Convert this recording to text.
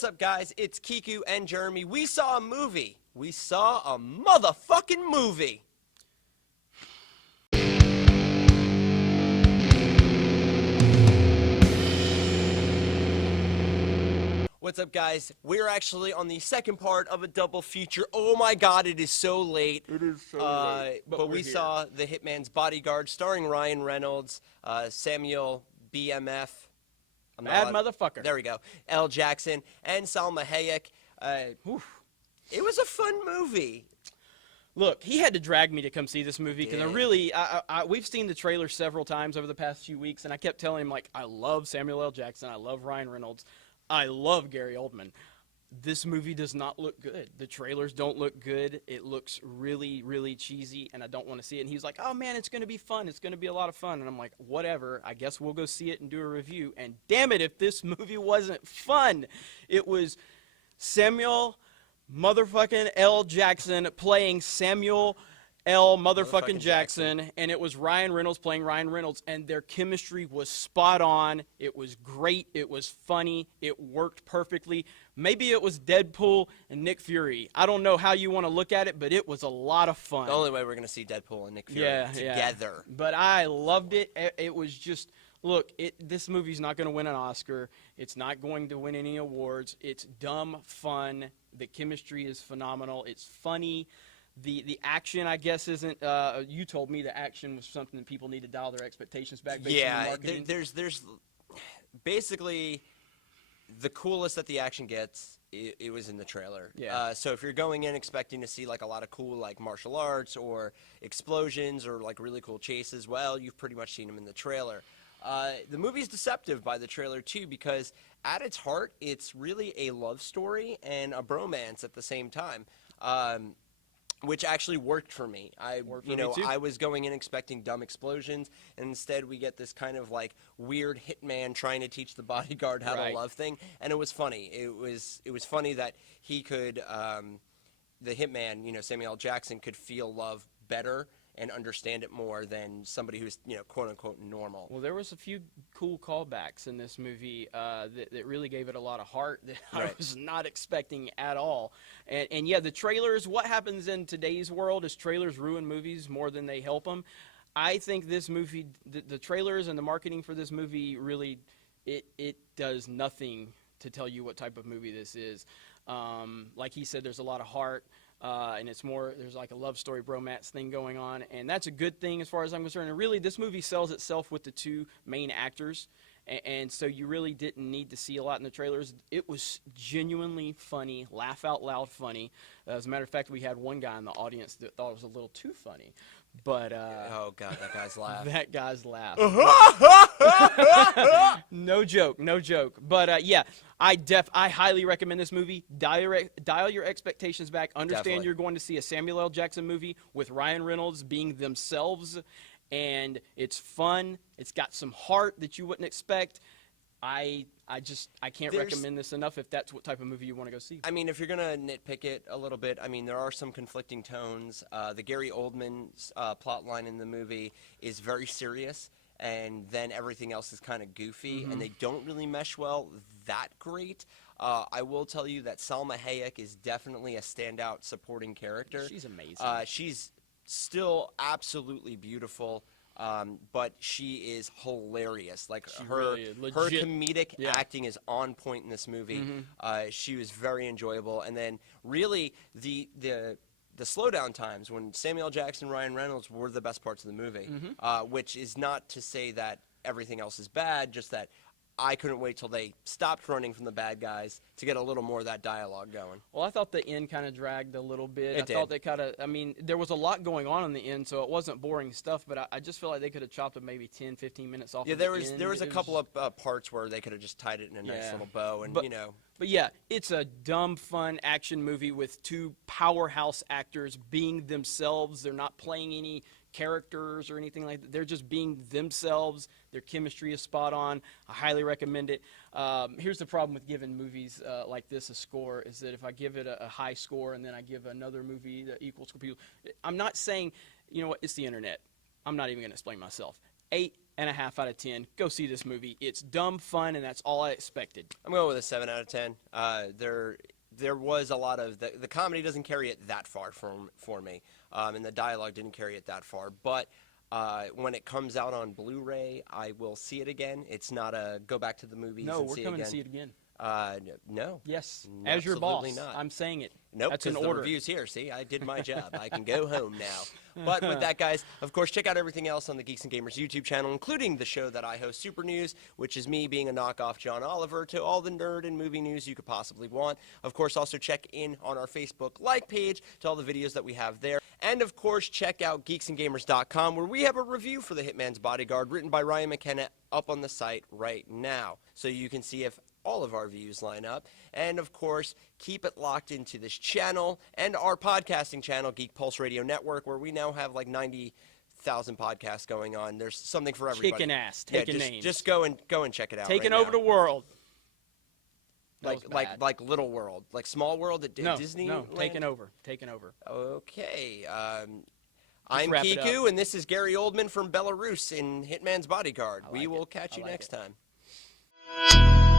What's up, guys? It's Kiku and Jeremy. We saw a movie. We saw a motherfucking movie. What's up, guys? We're actually on the second part of a double feature. Oh my god, it is so late. It is so late. But we saw The Hitman's Bodyguard, starring Ryan Reynolds, Samuel BMF. Motherfucker. There we go. L. Jackson, and Salma Hayek. It was a fun movie. Look, he had to drag me to come see this movie because we've seen the trailer several times over the past few weeks, and I kept telling him, like, I love Samuel L. Jackson, I love Ryan Reynolds, I love Gary Oldman. This movie does not look good. The trailers don't look good. It looks really, really cheesy, and I don't want to see it. And he's like, oh, man, it's going to be fun. It's going to be a lot of fun. And I'm like, whatever. I guess we'll go see it and do a review. And damn it, if this movie wasn't fun. It was Samuel motherfucking L. Jackson playing Samuel L. motherfucking Jackson, and it was Ryan Reynolds playing Ryan Reynolds, and their chemistry was spot on. It was great. It was funny. It worked perfectly. Maybe it was Deadpool and Nick Fury. I don't know how you want to look at it, but it was a lot of fun. The only way we're going to see Deadpool and Nick Fury together. Yeah. But I loved it. It was just, look, this movie's not going to win an Oscar. It's not going to win any awards. It's dumb fun. The chemistry is phenomenal. It's funny. The action, I guess, isn't. You told me the action was something that people need to dial their expectations back based on the marketing. There's basically the coolest that the action gets. It was in the trailer. Yeah. So if you're going in expecting to see like a lot of cool like martial arts or explosions or like really cool chases, well, you've pretty much seen them in the trailer. The movie's deceptive by the trailer too, because at its heart, it's really a love story and a bromance at the same time. Which actually worked for me. I was going in expecting dumb explosions, and instead we get this kind of like weird hitman trying to teach the bodyguard how to love thing, and it was funny. It was funny that he could, the hitman, Samuel L. Jackson, could feel love better and understand it more than somebody who's, quote unquote normal. Well, there was a few cool callbacks in this movie that really gave it a lot of heart that I was not expecting at all. And yeah, the trailers, what happens in today's world is trailers ruin movies more than they help them. I think this movie, the trailers and the marketing for this movie really, it does nothing to tell you what type of movie this is. Like he said, there's a lot of heart. And it's more, there's like a love story bromance thing going on, and that's a good thing as far as I'm concerned. And really, this movie sells itself with the two main actors, and so you really didn't need to see a lot in the trailers. It was genuinely funny, laugh out loud funny. As a matter of fact, we had one guy in the audience that thought it was a little too funny. But oh god, that guy's laugh. That guy's laugh. No joke. But yeah, I highly recommend this movie. Dial your expectations back. Understand you're going to see a Samuel L. Jackson movie with Ryan Reynolds being themselves, and it's fun. It's got some heart that you wouldn't expect. I can't recommend this enough if that's what type of movie you want to go see. I mean, if you're going to nitpick it a little bit, I mean, there are some conflicting tones. The Gary Oldman's plot line in the movie is very serious, and then everything else is kind of goofy, and they don't really mesh well that great. I will tell you that Salma Hayek is definitely a standout supporting character. She's amazing. She's still absolutely beautiful. But she is hilarious. Like her comedic acting is on point in this movie. She was very enjoyable. And then really the slowdown times when Samuel L. Jackson and Ryan Reynolds were the best parts of the movie, which is not to say that everything else is bad, just that I couldn't wait till they stopped running from the bad guys to get a little more of that dialogue going. Well, I thought the end kind of dragged a little bit. It did. Thought they kind of, I mean, there was a lot going on in the end, so it wasn't boring stuff, but I just feel like they could have chopped it maybe 10, 15 minutes off of the end. There was a couple of parts where they could have just tied it in a nice little bow, and But yeah, it's a dumb, fun action movie with two powerhouse actors being themselves. They're not playing any characters or anything like that. They're just being themselves. Their chemistry is spot on. I highly recommend it. Here's the problem with giving movies like this a score, is that if I give it a high score and then I give another movie the equal score, I'm not saying, you know what, it's the internet. I'm not even going to explain myself. 8.5 out of 10. Go see this movie. It's dumb fun, and that's all I expected. I'm going with a 7 out of 10. There was a lot of the comedy doesn't carry it that far for me, and the dialogue didn't carry it that far. But when it comes out on Blu-ray, I will see it again. It's not a go back to the movies. No, and we're see coming again. to see it again. No. Yes, as your Absolutely boss, not. I'm saying it. Nope, That's an because the order. review's here. See, I did my job. I can go home now. But with that, guys, of course, check out everything else on the Geeks and Gamers YouTube channel, including the show that I host, Super News, which is me being a knockoff John Oliver to all the nerd and movie news you could possibly want. Of course, also check in on our Facebook like page to all the videos that we have there. And, of course, check out geeksandgamers.com, where we have a review for The Hitman's Bodyguard written by Ryan McKenna up on the site right now. So you can see if all of our views line up. And, of course, keep it locked into this channel and our podcasting channel, Geek Pulse Radio Network, where we now have like 90,000 podcasts going on. There's something for everybody. Kicking ass, taking names. Just go and check it out. Taking right over now. the world. Like Little World, like Small World at Disney. No, taking over. Okay. I'm wrap it Kiku, and this is Gary Oldman from Belarus in Hitman's Bodyguard. We will catch you like next it. time.